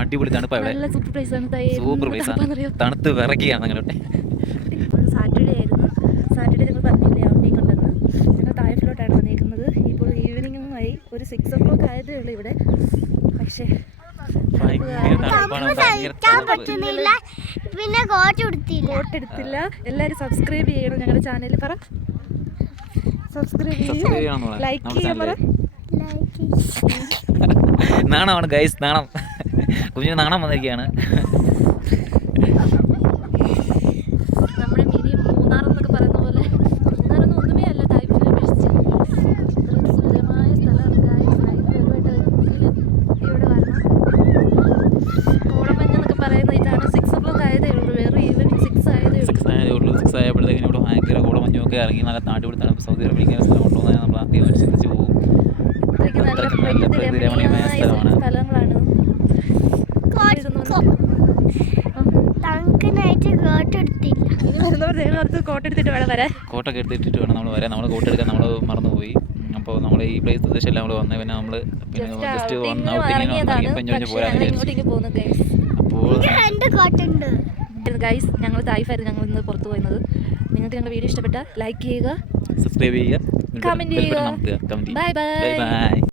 അടിപൊളി തണുപ്പാണ് ഇവിടെ. നല്ല സൂപ്പർ പ്ലേസ് ആണ്. സൂപ്പർ പ്ലേസ് ആണ്. തണുത്ത് വിറക്കുകയാണ് ഞങ്ങളുടെ സാറ്റർഡേ ആയിരുന്നു. സാറ്റർഡേ ഞങ്ങൾ പറഞ്ഞില്ലേ ഔട്ടിംഗ് ഉണ്ടെന്ന് ഞങ്ങൾ താഴെഫിലോട്ടാണ് വന്നേക്കുന്നത് ഇപ്പോൾ ഈവനിങ്ങുമായി ഒരു സിക്സ് ഒ ക്ലോക്ക് ആയതേ ഉള്ളൂ ഇവിടെ. പക്ഷേ പറ്റുന്നില്ല. പിന്നെ കോട്ട് കൊടുത്തില്ല കോട്ട് എടുത്തില്ല എല്ലാവരും സബ്സ്ക്രൈബ് ചെയ്യണം ഞങ്ങളുടെ ചാനൽ പറ. സബ്സ്ക്രൈബ് ചെയ്യണം. ലൈക്ക് ചെയ്യാൻ പറ. ലൈക്ക് നാണമാണ് ഗൈസ് നാണം. കുഞ്ഞിന് നാണം വന്നിരിക്കുകയാണ്. ഇവിടെ ഭയങ്കര കൂടെ മഞ്ഞൊക്കെ ഇറങ്ങി നല്ല നാട്ടിൽ സൗദി അറേബ്യയിലേക്ക് സ്ഥലം കൊണ്ടുപോകാൻ നമ്മൾ ആദ്യം ചിന്തിച്ച്. നല്ല പ്രകൃതി രമണീയമായ സ്ഥലമാണ്. കോട്ടൊക്കെ എടുത്തിട്ട് വേണം നമ്മൾ വരാൻ. നമ്മൾ കോട്ട് എടുക്കാൻ നമ്മൾ മറന്നുപോയി. അപ്പോൾ നമ്മൾ ഈ പ്ലേസ് ഉദ്ദേശമല്ല നമ്മൾ വന്നത് പിന്നെ നമ്മൾ പിന്നെ ജസ്റ്റ് വന്ന് ഔട്ടിങ്ങിന് പോരാൻ അപ്പോൾ കോട്ട് ഉണ്ട് ഗൈസ് ഞങ്ങൾ തായ്ഫായിരുന്നു ഞങ്ങൾ ഇന്ന് പുറത്തു പോയിരുന്നത്. നിങ്ങൾക്ക് ഞങ്ങളുടെ വീഡിയോ ഇഷ്ടപ്പെട്ട ലൈക്ക് ചെയ്യുക സബ്സ്ക്രൈബ് ചെയ്യുക. കമന്റ് ചെയ്യുക. bye. Bye bye